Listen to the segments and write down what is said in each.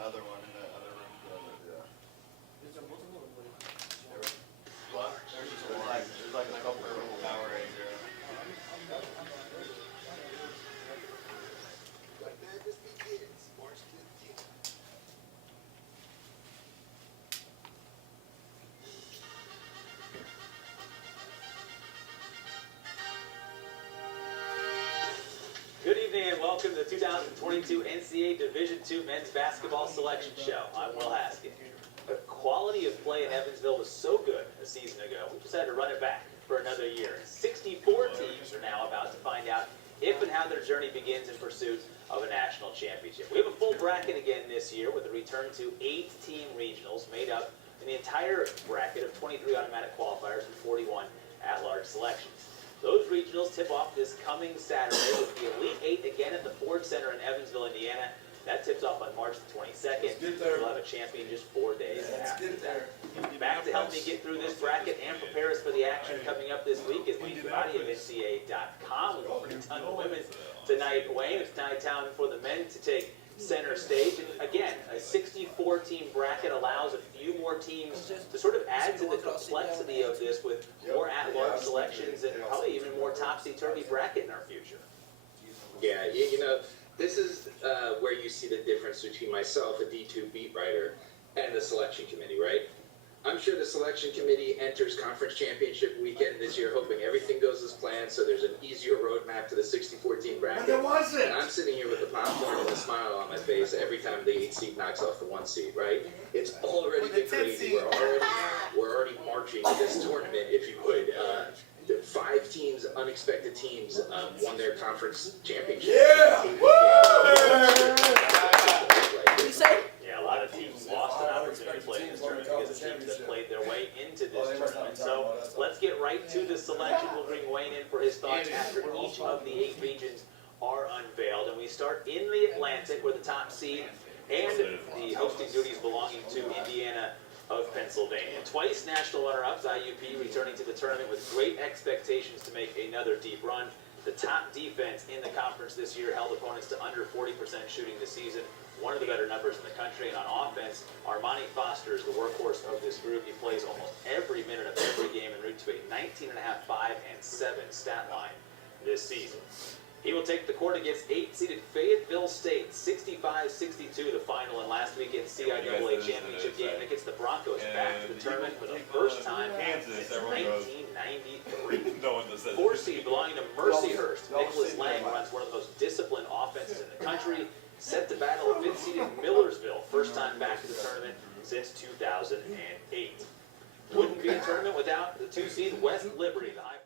other one in the other room. Is there multiple? What? There's like a couple of power right there. Good evening and welcome to the 2022 NCAA Division II Men's Basketball Selection Show. I'm Will Haskett. The quality of play in Evansville was so good a season ago, we just had to run it back for another year. 64 teams are now about to find out if and how their journey begins in pursuit of a national championship. We have a full bracket again this year with a return to 8-team regionals made up in the entire bracket of 23 automatic qualifiers and 41 at-large selections. Those regionals tip off this coming Saturday with the Elite Eight again at the Ford Center in Evansville, Indiana. That tips off on March the 22nd. We'll have a champion just 4 days after that. Back to help me get through this bracket and prepare us for the action coming up this week is Wayne Cavati of NCAA.com. We've got a ton of women tonight. Wayne, it's night time for the men to take center stage. And again, a 64-team bracket allows a few more teams to sort of add to the complexity of this with more at-large selections and probably even more topsy-turvy bracket in our future. Yeah, you know, this is where you see the difference between myself, a D2 beat writer, and the selection committee, right? I'm sure the selection committee enters conference championship weekend this year hoping everything goes as planned so there's an easier roadmap to the 64-team bracket. But there wasn't. And I'm sitting here with a popcorn and a smile on my face every time the 8 seed knocks off the 1 seed, right? It's already been crazy. We're already marching to this tournament, if you would. 5 teams, unexpected teams, won their conference championship. Yeah! What did you say? Yeah, a lot of teams lost an opportunity to play in this tournament because of teams that played their way into this tournament. So let's get right to the selection. We'll bring Wayne in for his thoughts after each of the 8 regions are unveiled. And we start in the Atlantic where the top seed and the hosting duties belonging to Indiana of Pennsylvania. Twice national runner-ups, IUP returning to the tournament with great expectations to make another deep run. The top defense in the conference this year held opponents to under 40% shooting this season, one of the better numbers in the country. And on offense, Armani Foster is the workhorse of this group. He plays almost every minute of every game en route to a 19.5, 5, and 7 stat line this season. He will take the court against 8-seeded Fayetteville State, 65-62 the final in last weekend's CIAA championship game. That gets the Broncos back to the tournament for the first time since 1993. 4-seed belonging to Mercyhurst, Nicholas Lang runs one of the most disciplined offenses in the country, set to battle 5th-seeded Millersville, first time back to the tournament since 2008. Wouldn't be a tournament without the 2-seed West Liberty, the high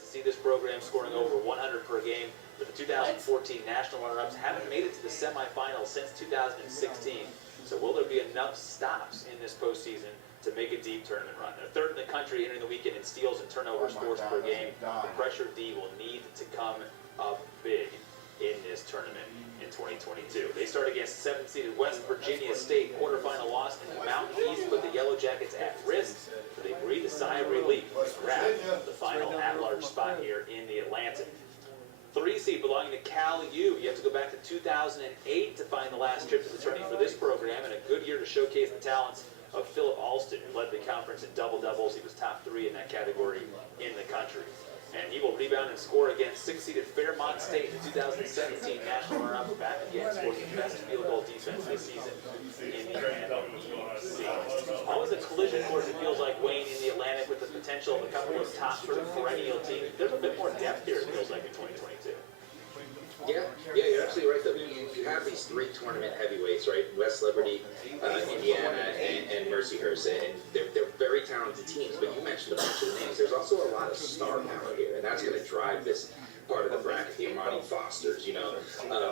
to see this program scoring over 100 per game, but the 2014 national runner-ups haven't made it to the semifinals since 2016. So will there be enough stops in this postseason to make a deep tournament run? They're third in the country entering the weekend in steals and turnovers forced per game. The pressure D will need to come up big in this tournament in 2022. They start against 7th-seeded West Virginia State, quarterfinal loss in the Mountain East, put the Yellow Jackets at risk. They breathe a sigh of relief to grab the final at-large spot here in the Atlantic. 3-seed belonging to Cal U. You have to go back to 2008 to find the last trip to the tourney for this program, and a good year to showcase the talents of Philip Alston, who led the conference in double-doubles. He was top 3 in that category in the country. And he will rebound and score against 6-seeded Fairmont State, the 2017 national runner-up, back again, scored the best field goal defense this season in the NBB. Always a collision course, it feels like, Wayne, in the Atlantic with the potential of a couple of top sort of perennial teams. There's a bit more depth here, it feels like, in 2022. Yeah, you're absolutely right, though. You have these 3 tournament heavyweights, right? West Liberty, Indiana, and Mercyhurst, and they're very talented teams, but you mentioned a bunch of names. There's also a lot of star power here, and that's going to drive this part of the bracket, the Armani Fosters, you know,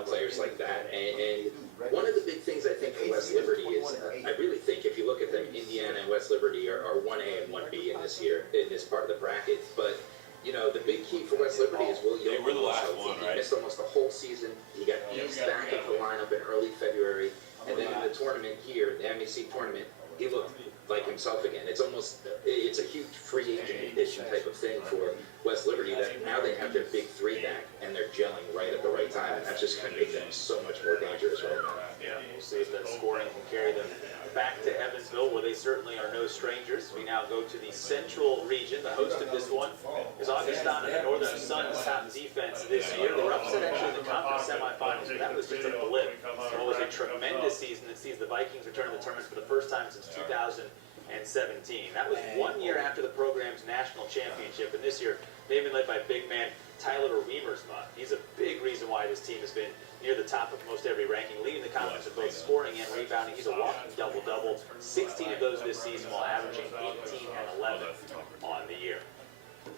players like that. And one of the big things I think for West Liberty is, I really think if you look at them, Indiana and West Liberty are 1A and 1B in this part of the bracket, but you know, the big key for West Liberty is Will Young. They were the last one, He right? missed almost the whole season. He got eased back into the lineup in early February. And then in the tournament here, the MEC tournament, he looked like himself again. It's a huge free agent addition transition type of thing for West Liberty that now they have their big three back and they're gelling right at the right time, and that's just going to make them so much more dangerous right now. Yeah, we'll see if that scoring can carry them back to Evansville, where they certainly are no strangers. We now go to the Central region. The host of this one is Augustana, the Northern Sun's top defense this year. They were upset actually in the conference semifinals, but that was just a blip. It was a tremendous season that sees the Vikings return to the tournament for the first time since 2017. That was 1 year after the program's national championship, and this year they've been led by big man Tyler Wiemersma. He's a big reason why this team has been near the top of most every ranking, leading the conference in both scoring and rebounding. He's a walking double-double, 16 of those this season while averaging 18 and 11 on the year.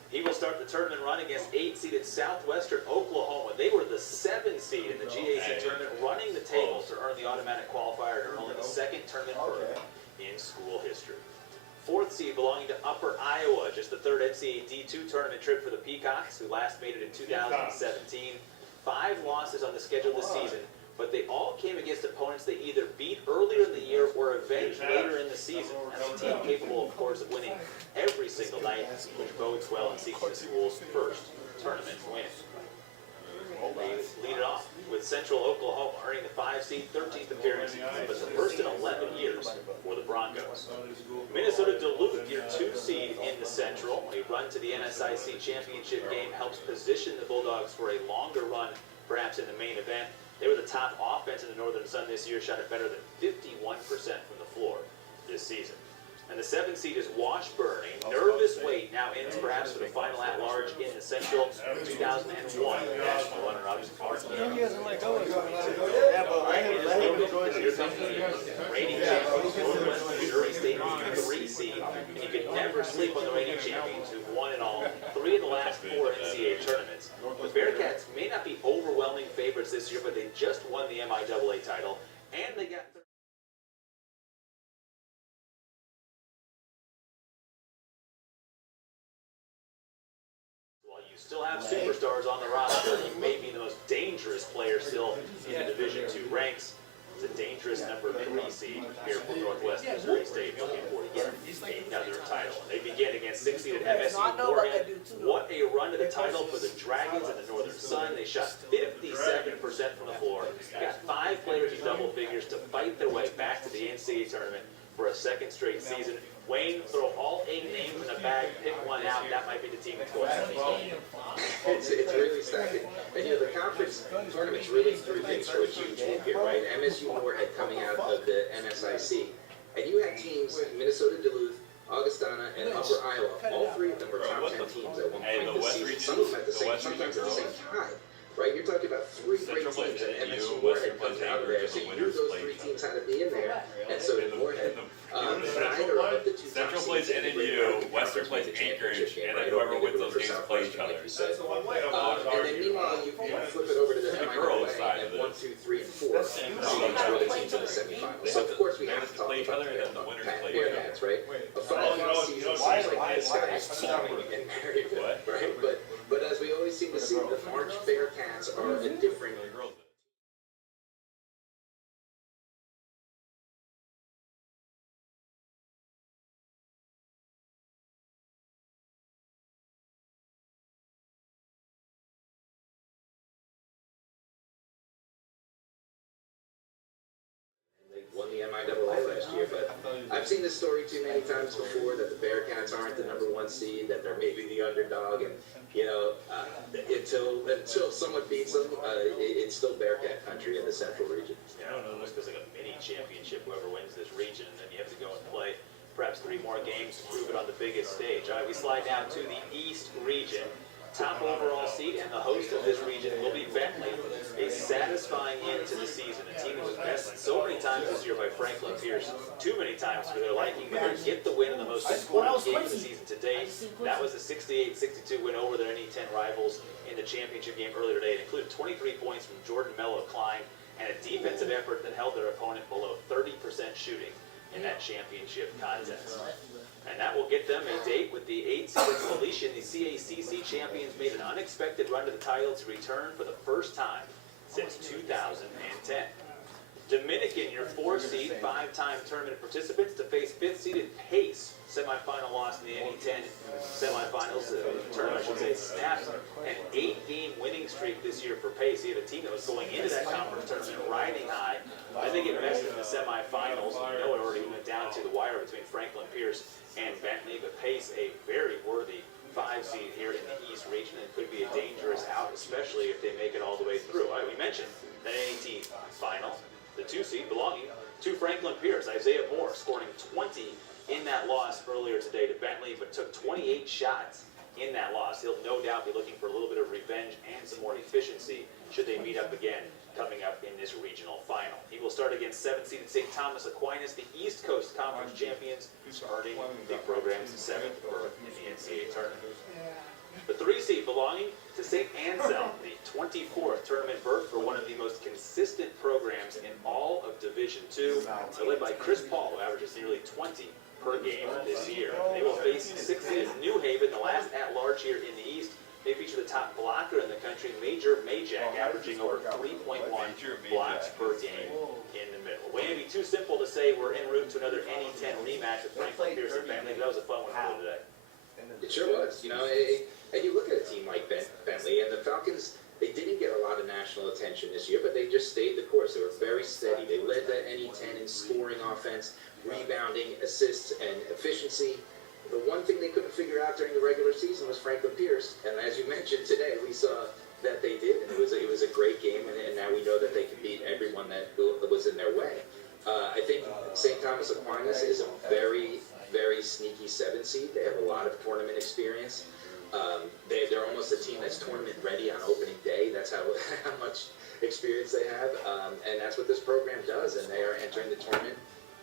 He will start the tournament run against 8-seeded Southwestern Oklahoma. They were the 7 seed in the GAC tournament, running the table to earn the automatic qualifier to earn only the second tournament berth in school history. 4th seed belonging to Upper Iowa, just the 3rd NCAA D2 tournament trip for the Peacocks, who last made it in 2017. 5 losses on the schedule this season, but they all came against opponents they either beat earlier in the year or avenged later in the season. That's a team capable, of course, of winning every single night, which bodes well in seeking the school's first tournament win. They lead it off with Central Oklahoma earning the 5 seed, 13th appearance, but the first in 11 years for the Broncos. Minnesota Duluth, your 2 seed in the Central. A run to the NSIC championship game helps position the Bulldogs for a longer run, perhaps in the main event. They were the top offense in the Northern Sun this year, shot at better than 51% from the floor this season. And the 7th seed is Washburn. A nervous wait now ends perhaps for the final at-large in the Central. 2001 national runner-ups. He hasn't let go of it. Reigning champions, Northwest Missouri State, 3 seed, and you could never sleep on the reigning champions who've won in all 3 of the last 4 NCAA tournaments. The Bearcats may not be overwhelming favorites this year, but they just won the MIAA title, and they got still have superstars on the roster. You may be the most dangerous player still in the Division II ranks. It's a dangerous number 3 seed here from Northwest Missouri State, looking for to get another title. They begin against 6-seeded MSU Moorhead. What a run to the title for the Dragons and the Northern Sun. They shot 57% from the floor. Got 5 players in double figures to fight their way back to the NCAA tournament for a second straight season. Wayne, throw all 8 names in a bag, pick one out. That might be the team that's going to win. It's really stacking. And the conference tournament's really threw things for a huge move here, right? MSU Moorhead coming out of the NSIC. And you had teams, Minnesota Duluth, Augustana, and Upper Iowa. All 3 of them were top 10 teams at one point this season. Some of them at the same, sometimes at the same time. Right, you're talking about 3 great teams, and MSU Moorhead comes out of there, so you knew those 3 teams had to be in there, and so did Moorhead. Neither of the 2 Central plays NNU, Western plays Anchorage, and then whoever wins those games play each other. And then meanwhile, you flip it over to the MIAA at 1, 2, 3, and 4. So each of the teams in the semifinals. So of course we have to talk about the Bearcats, right? A 5-month season seems like this guy is falling in Maryville, right? But as we always seem to see, the March Bearcats are a different. Won the MIAA last year, but I've seen this story too many times before that the Bearcats aren't the number 1 seed, that they're maybe the underdog, and until someone beats them, it's still Bearcat country in the Central region. Yeah, it almost feels like a mini championship, whoever wins this region, and then you have to go and play perhaps 3 more games to prove it on the biggest stage. All right, we slide down to the East region. Top overall seed and the host of this region will be Bentley. A satisfying end to the season. A team that was bested so many times this year by Franklin Pierce. Too many times for their liking, but they get the win in the most important game of the season to date. That was a 68-62 win over their NE10 rivals in the championship game earlier today. It included 23 points from Jordan Mello Klein and a defensive effort that held their opponent below 30% shooting in that championship contest. And that will get them a date with the 8-seeded Felician. The CACC champions made an unexpected run to the title to return for the first time since 2010. Dominican, your 4-seed, 5-time tournament participants, to face 5th-seeded Pace. Semifinal loss in the NE10 semifinals, tournament, I should say, snapped an 8-game winning streak this year for Pace. He had a team that was going into that conference tournament riding high. I think it messed in the semifinals. You know, it already went down to the wire between Franklin Pierce and Bentley, but Pace, a very worthy 5 seed here in the East region, and could be a dangerous out, especially if they make it all the way through. All right, we mentioned the NAT final, the 2 seed belonging to Franklin Pierce. Isaiah Moore scoring 20 in that loss earlier today to Bentley, but took 28 shots in that loss. He'll no doubt be looking for a little bit of revenge and some more efficiency should they meet up again coming up in this regional final. He will start against 7th-seeded St. Thomas Aquinas, the East Coast Conference champions, earning the program's 7th berth in the NCAA tournament. The 3 seed belonging to St. Anselm, the 24th tournament berth for one of the most consistent programs in all of Division II. They're led by Chris Paul, who averages nearly 20 per game this year. They will face 6th seeded New Haven, the last at-large here in the East. They feature the top blocker in the country, Major Majak, averaging over 3.1 blocks per game in the middle. It wouldn't be too simple to say we're en route to another NE10 rematch with Franklin Pierce and Bentley. That was a fun one for today. It sure was. You know, and you look at a team like Bentley, and the Falcons, they didn't get a lot of national attention this year, but they just stayed the course. They were very steady. They led the NE10 in scoring offense, rebounding, assists, and efficiency. The one thing they couldn't figure out during the regular season was Franklin Pierce, and as you mentioned today, we saw that they did, and it was a great game, and now we know that they can beat everyone that was in their way. I think St. Thomas Aquinas is a very, very sneaky 7 seed. They have a lot of tournament experience. They're almost a team that's tournament ready on opening day. That's how much experience they have, and that's what this program does, and they are entering the tournament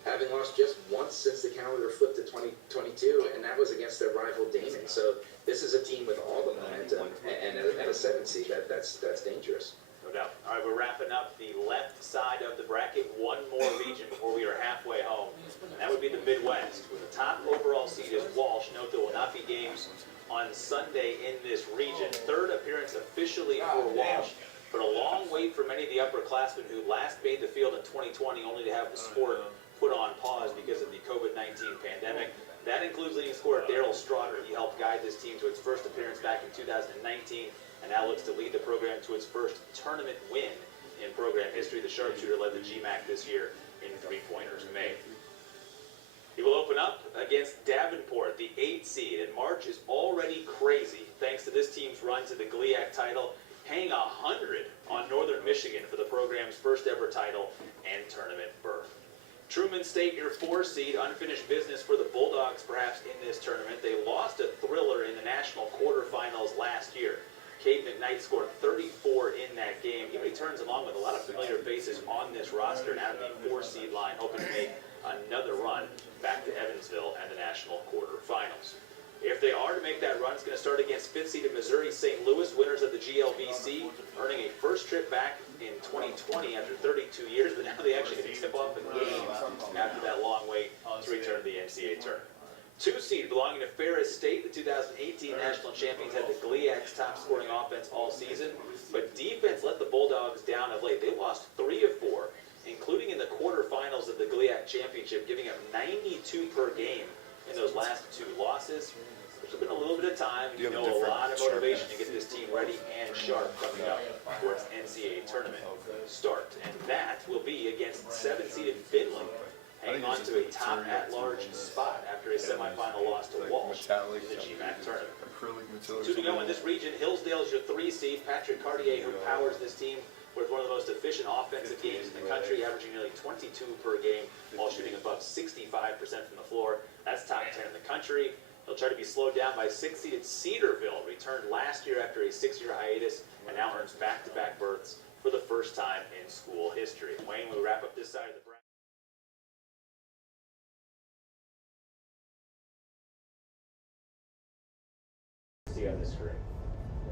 having lost just once since the calendar flipped to 2022, and that was against their rival Damon. So this is a team with all the momentum, and at a 7 seed, that's dangerous. No doubt. All right, we're wrapping up the left side of the bracket. One more region before we are halfway home, and that would be the Midwest, where the top overall seed is Walsh. Note there will not be games on Sunday in this region. 3rd appearance officially for Walsh, but a long wait for many of the upperclassmen who last made the field in 2020, only to have the sport put on pause because of the COVID-19 pandemic. That includes leading scorer Darryl Straughter. He helped guide this team to its first appearance back in 2019, and now looks to lead the program to its first tournament win in program history. The sharpshooter led the GMAC this year in 3-pointers made. He will open up against Davenport, the 8th seed, and March is already crazy thanks to this team's run to the GLIAC title, hanging 100 on Northern Michigan for the program's first ever title and tournament berth. Truman State, your 4 seed, unfinished business for the Bulldogs perhaps in this tournament. They lost a thriller in the national quarterfinals last year. Cade McKnight scored 34 in that game. He returns along with a lot of familiar faces on this roster and out of the 4 seed line, hoping to make another run back to Evansville and the national quarterfinals. If they are to make that run, it's going to start against 5th seeded Missouri St. Louis, winners of the GLVC, earning a first trip back in 2020 after 32 years, but now they actually get to tip off a game after that long wait to return to the NCAA tournament. 2 seed belonging to Ferris State, the 2018 national champions, had the GLIAC's top scoring offense all season, but defense let the Bulldogs down of late. They lost 3 of 4, including in the quarterfinals of the GLIAC championship, giving up 92 per game in those last 2 losses. There's been a little bit of time, a lot of motivation to get this team ready and sharp coming up for its NCAA tournament start. And that will be against 7-seeded Finland, hanging on to a top at-large spot after a semifinal loss to Walsh in the GMAC tournament. 2 to go in this region. Hillsdale's your 3 seed. Patrick Cartier, who powers this team with one of the most efficient offensive games in the country, averaging nearly 22 per game while shooting above 65% from the floor. That's top 10 in the country. He'll try to be slowed down by 6-seeded Cedarville, returned last year after a 6-year hiatus, and now earns back-to-back berths for the first time in school history. Wayne, we wrap up this side of the bracket. See on the screen.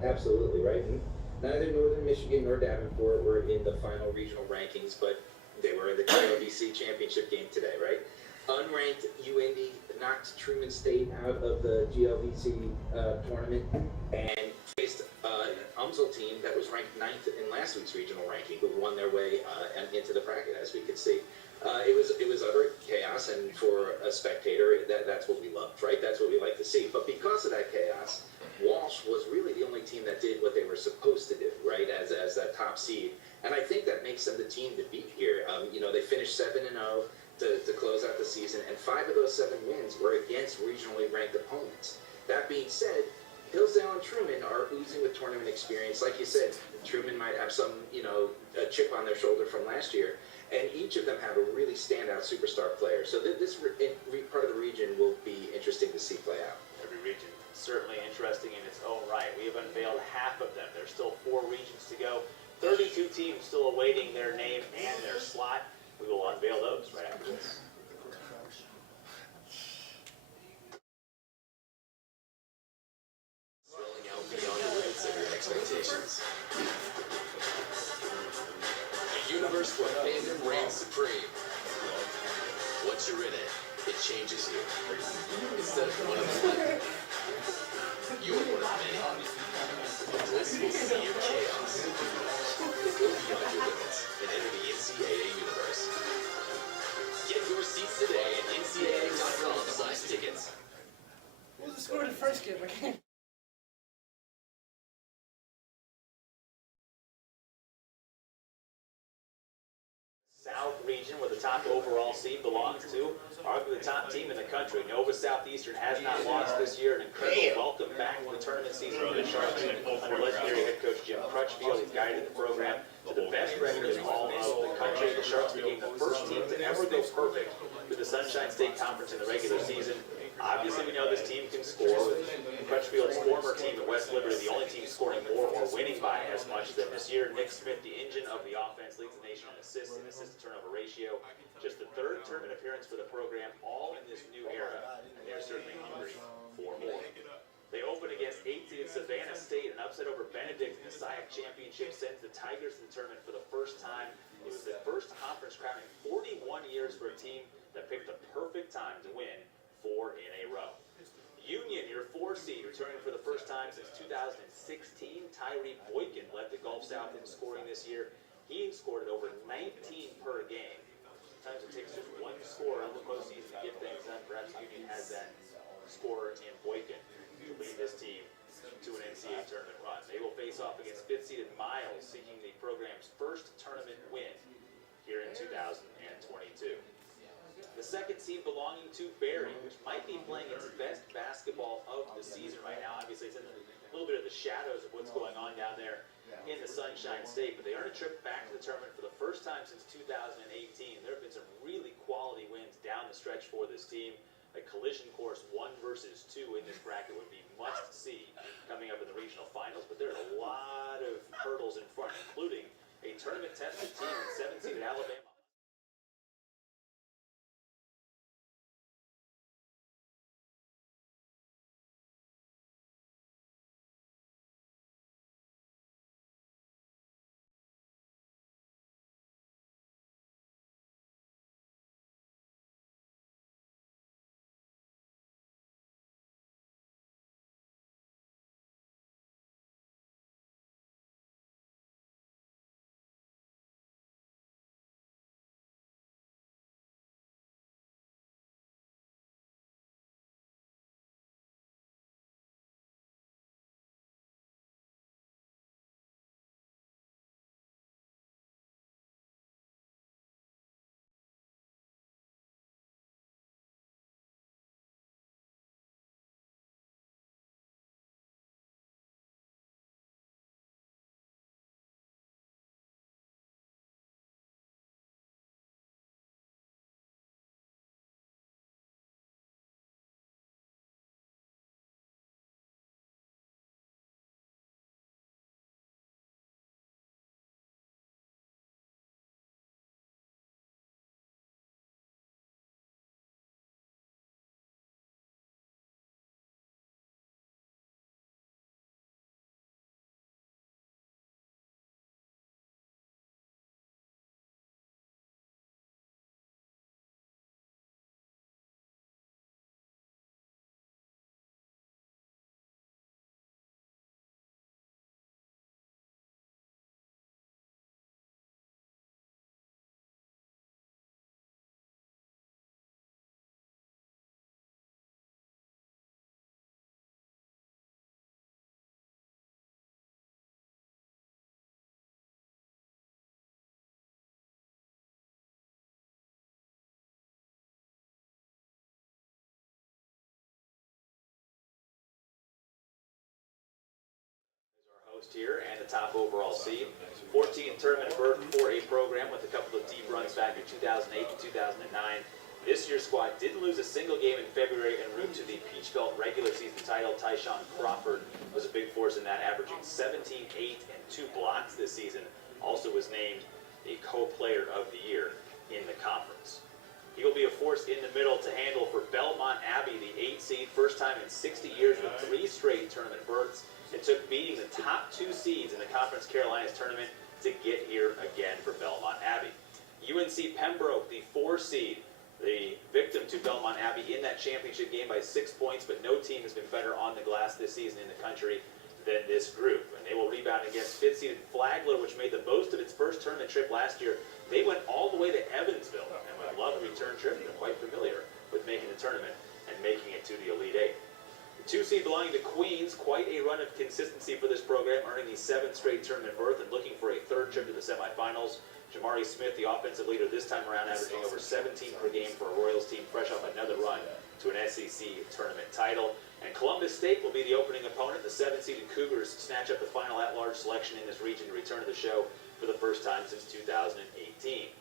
Absolutely, right? And neither Northern Michigan nor Davenport were in the final regional rankings, but they were in the GLVC championship game today, right? Unranked UIndy knocked Truman State out of the GLVC tournament and faced an UMSL team that was ranked 9th in last week's regional ranking, who won their way into the bracket, as we could see. It was utter chaos, and for a spectator, that's what we loved, right? That's what we like to see. But because of that chaos, Walsh was really the only team that did what they were supposed to do, right? As that top seed, and I think that makes them the team to beat here. They finished 7-0 to close out the season, and 5 of those 7 wins were against regionally ranked opponents. That being said, Hillsdale and Truman are oozing with tournament experience. Like you said, Truman might have some, a chip on their shoulder from last year, and each of them have a really standout superstar player. So this part of the region will be interesting to see play out. Every region certainly interesting in its own right. We have unveiled half of them. There's still 4 regions to go. 32 teams still awaiting their name and their slot. We will unveil those right after this. Rolling out beyond the limits of your expectations. A universe where fandom reigns supreme. Once you're in it, it changes you. Instead of one of the many, you are one of many. A blissful sea of chaos. Go beyond your limits and enter the NCAA universe. Get your seats today at ncaa.com/tickets. What was the score of the first game? I can't. South region, where the top overall seed belongs to, arguably the top team in the country. Nova Southeastern has not lost this year. An incredible welcome back to the tournament season for the Sharks under legendary head coach Jim Crutchfield. He's guided the program to the best record in all of the country. The Sharks became the first team to ever go perfect with the Sunshine State Conference in the regular season. Obviously, we know this team can score. With Crutchfield's former team at West Liberty, the only team scoring more or winning by as much as them this year. Nick Smith, the engine of the offense, leads the nation in assists and assist-to-turnover ratio. Just the 3rd tournament appearance for the program, all in this new era, and they're certainly hungry for more. They open against 8th-seeded Savannah State, an upset over Benedict in the SIAC Championship sends the Tigers to the tournament for the first time. It was the first conference crown in 41 years for a team that picked the perfect time to win 4 in a row. Union, your 4 seed, returning for the first time since 2016. Tyree Boykin led the Gulf South in scoring this year. He scored at over 19 per game. Sometimes it takes just one score on the postseason to get things done. Perhaps Union has that scorer in Boykin to lead this team to an NCAA tournament run. They will face off against 5th-seeded Miles, seeking the program's first tournament win here in 2022. The 2nd seed belonging to Berry, which might be playing its best basketball of the season right now. Obviously, it's in a little bit of the shadows of what's going on down there in the Sunshine State, but they earned a trip back to the tournament for the first time since 2018. There have been some really quality wins down the stretch for this team. A collision course 1 versus 2 in this bracket would be must see coming up in the regional finals, but there are a lot of hurdles in front, including a tournament tested team in 7th-seeded Alabama. Host here and the top overall seed. 14th tournament berth for a program with a couple of deep runs back in 2008 and 2009. This year's squad didn't lose a single game in February en route to the Peach Belt regular season title. Tyshawn Crawford was a big force in that, averaging 17, 8, and 2 blocks this season. Also was named the co-player of the year in the conference. He will be a force in the middle to handle for Belmont Abbey, the 8 seed, first time in 60 years with 3 straight tournament berths. It took beating the top 2 seeds in the Conference Carolinas tournament to get here again for Belmont Abbey. UNC Pembroke, the 4 seed, the victim to Belmont Abbey in that championship game by 6 points, but no team has been better on the glass this season in the country than this group. And they will rebound against 5th seeded Flagler, which made the most of its first tournament trip last year. They went all the way to Evansville and would love a return trip. They're quite familiar with making the tournament and making it to the Elite 8. The 2 seed belonging to Queens, quite a run of consistency for this program, earning the 7th straight tournament berth and looking for a 3rd trip to the semifinals. Jamari Smith, the offensive leader this time around, averaging over 17 per game for a Royals team, fresh off another run to an SEC tournament title. And Columbus State will be the opening opponent. The 7-seeded Cougars snatch up the final at-large selection in this region to return to the show for the first time since 2018.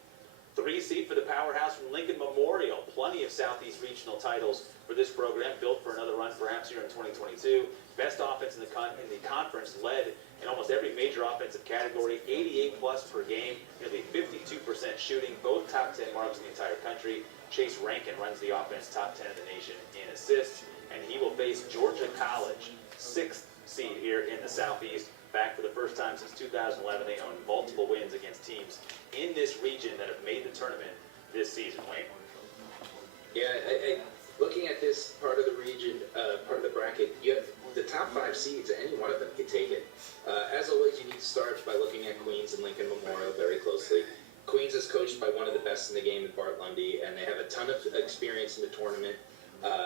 3 seed for the powerhouse from Lincoln Memorial. Plenty of Southeast regional titles for this program, built for another run perhaps here in 2022. Best offense in the conference, led in almost every major offensive category, 88 plus per game, nearly 52% shooting, both top 10 marks in the entire country. Chase Rankin runs the offense, top 10 in the nation in assists, and he will face Georgia College, 6th seed here in the Southeast. Back for the first time since 2011, they own multiple wins against teams in this region that have made the tournament this season. Wayne. Yeah, looking at this part of the region, part of the bracket, you have the top 5 seeds, any one of them can take it. As always, you need to start by looking at Queens and Lincoln Memorial very closely. Queens is coached by one of the best in the game, Bart Lundy, and they have a ton of experience in the tournament.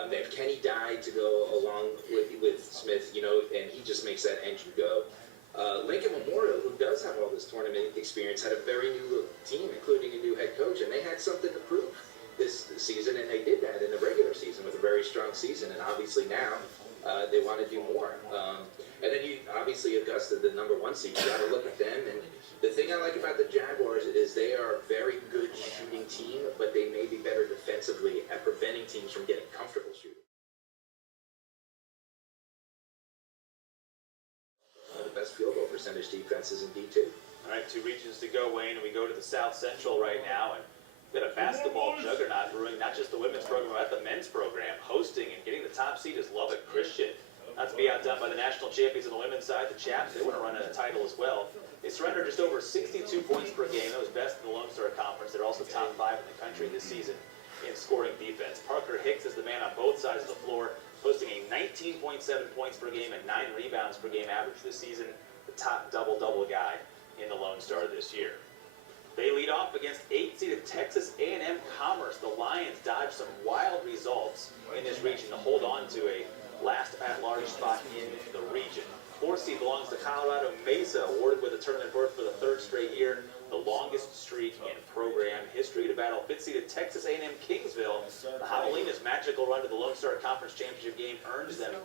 They have Kenny Dye to go along with Smith, and he just makes that engine go. Lincoln Memorial, who does have all this tournament experience, had a very new team, including a new head coach, and they had something to prove this season, and they did that in the regular season with a very strong season, and obviously now they want to do more. And then obviously Augusta, the number 1 seed, you got to look at them. And the thing I like about the Jaguars is they are a very good shooting team, but they may be better defensively at preventing teams from getting comfortable shooting. One of the best field goal percentage defenses in D2. All right, 2 regions to go, Wayne, and we go to the South Central right now. And we've got a basketball juggernaut brewing, not just the women's program, but the men's program. Hosting and getting the top seed is Lubbock Christian. Not to be outdone by the national champions on the women's side, the Chaps, they want to run a title as well. They surrendered just over 62 points per game. That was best in the Lone Star Conference. They're also top 5 in the country this season in scoring defense. Parker Hicks is the man on both sides of the floor, posting a 19.7 points per game and 9 rebounds per game average this season. The top double-double guy in the Lone Star this year. They lead off against 8-seeded Texas A&M Commerce. The Lions dodged some wild results in this region to hold on to a last at-large spot in the region. 4th seed belongs to Colorado Mesa, awarded with a tournament berth for the 3rd straight year, the longest streak in program history to battle 5th-seeded Texas A&M Kingsville. The Javelinas' magical run to the Lone Star Conference Championship game earns them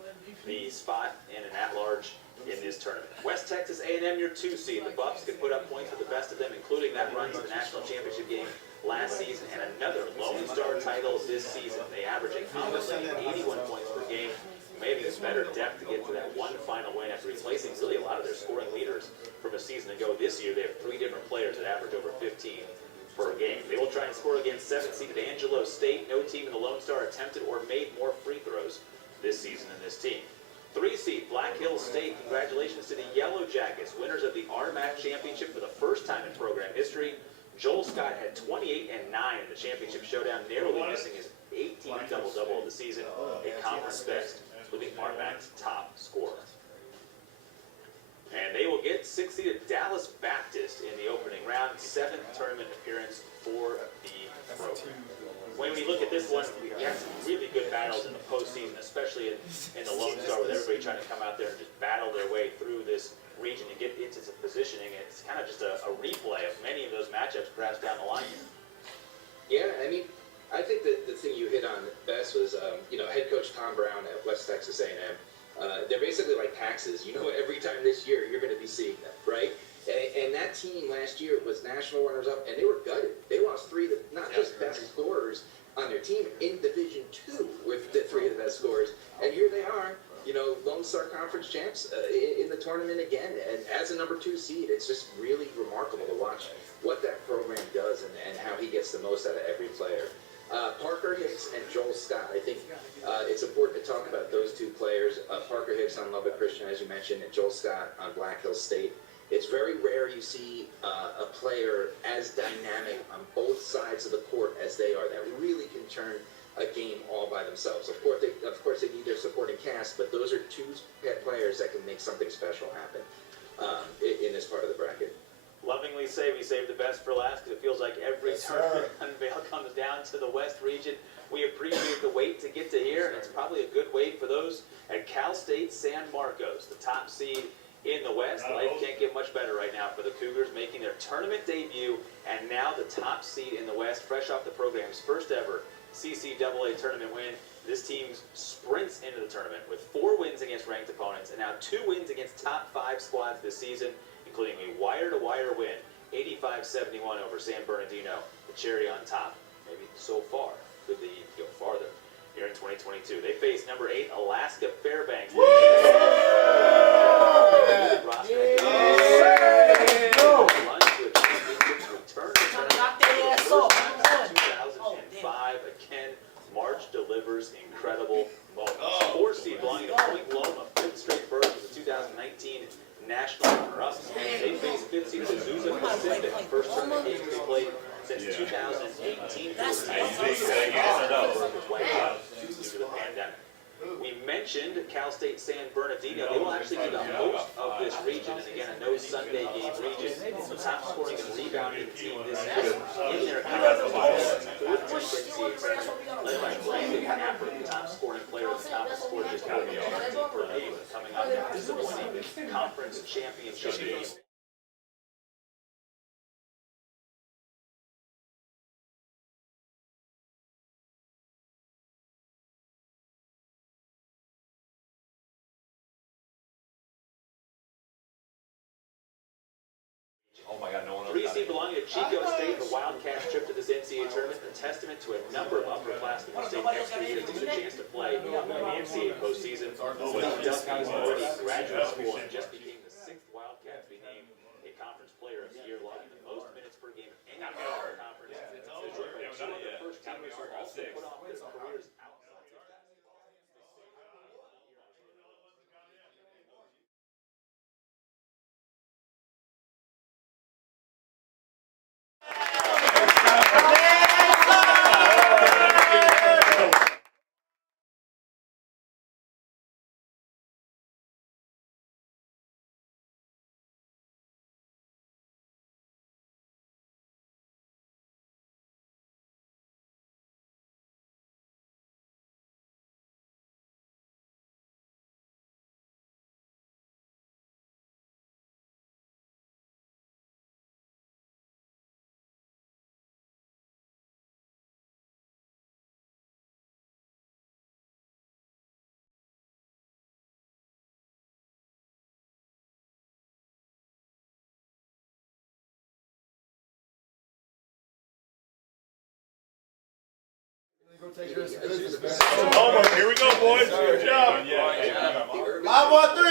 the spot in an at-large in this tournament. West Texas A&M, your 2 seed. The Buffs can put up points with the best of them, including that run to the national championship game last season and another Lone Star title this season. They average a combined 81 points per game. Maybe it's better depth to get to that one final win after replacing really a lot of their scoring leaders from a season ago. This year, they have 3 different players that average over 15 per game. They will try and score against 7th-seeded Angelo State. No team in the Lone Star attempted or made more free throws this season than this team. 3 seed Black Hills State. Congratulations to the Yellow Jackets, winners of the RMAC Championship for the first time in program history. Joel Scott had 28 and 9 in the championship showdown, narrowly missing his 18th double-double of the season, a conference best, including RMAC's top scorer. And they will get 6-seeded Dallas Baptist in the opening round, 7th tournament appearance for the program. When we look at this one, we had some really good battles in the postseason, especially in the Lone Star, with everybody trying to come out there and just battle their way through this region to get into some positioning. It's kind of just a replay of many of those matchups perhaps down the line. Yeah, I mean, I think that the thing you hit on best was, head coach Tom Brown at West Texas A&M. They're basically like taxes, you know every time this year you're going to be seeing them, right? And that team last year was national runners-up, and they were gutted. They lost three of the, not just best scorers on their team, in Division II with the three of the best scorers. And here they are, you know, Lone Star Conference champs in the tournament again. And as a number 2 seed, it's just really remarkable to watch what that program does and how he gets the most out of every player. Parker Hicks and Joel Scott, I think it's important to talk about those two players. Parker Hicks on Lubbock Christian, as you mentioned, and Joel Scott on Black Hills State. It's very rare you see a player as dynamic on both sides of the court as they are, that really can turn a game all by themselves. Of course, they need their supporting cast, but those are two players that can make something special happen in this part of the bracket. Lovingly say we save the best for last because it feels like every tournament unveil comes down to the West region. We appreciate the wait to get to here, and it's probably a good wait for those at Cal State San Marcos, the top seed in the West. Life can't get much better right now for the Cougars, making their tournament debut, and now the top seed in the West, fresh off the program's first ever CCAA tournament win. This team sprints into the tournament with 4 wins against ranked opponents, and now 2 wins against top 5 squads this season, including a wire-to-wire win, 85-71 over San Bernardino, the cherry on top. Maybe so far, could they go farther here in 2022? They face number 8 Alaska Fairbanks. March delivers incredible moments. 4 seed belonging to Point Loma, 5th straight berth of the 2019 national runner-up. They face 5th seed Azusa Pacific, first tournament game they played since 2018. Due to the pandemic. We mentioned Cal State San Bernardino. They will actually be the host of this region, and again, a no Sunday game region. The top scoring and rebounding team this year in their conference. 14th led by Brandon Capper, the top scoring player of the conference, scored just 40 per game, coming up in a disappointing conference championship game. 3 seed belonging to Chico State, the Wildcats trip to this NCAA tournament, a testament to a number of upperclassmen who stayed extra years to get a chance to play in the NCAA postseason. Duffy's already in graduate school and just became the 6th Wildcat to be named a conference player of the year, logging the most minutes per game of any conference. The 2 other first teamers who also put off their careers outside. Here we go, boys. Good job. 5-on-3.